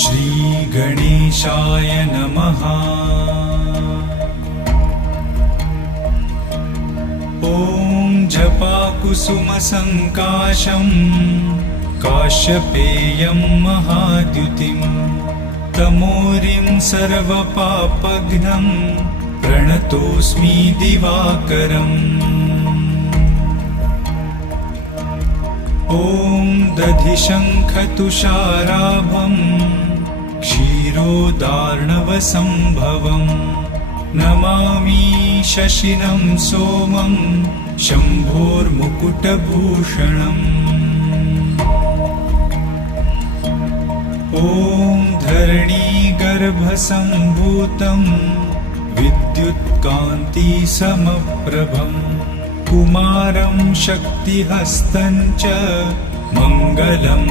श्रीगणेशाय नमः। ॐ जपाकुसुमसङ्काशं काश्यपेयं महाद्युतिं तमोरिं सर्वपापघ्नं प्रणतोऽस्मि दिवाकरम्। ॐ दधिशङ्खतुषाराभं क्षीरोदार्णवसम्भवम् नमामि शशिनं सोमं शम्भोर्मुकुटभूषणम्। ॐ धरणीगर्भसम्भूतं विद्युत्कान्तिसमप्रभम् कुमारं शक्तिहस्तं च मङ्गलं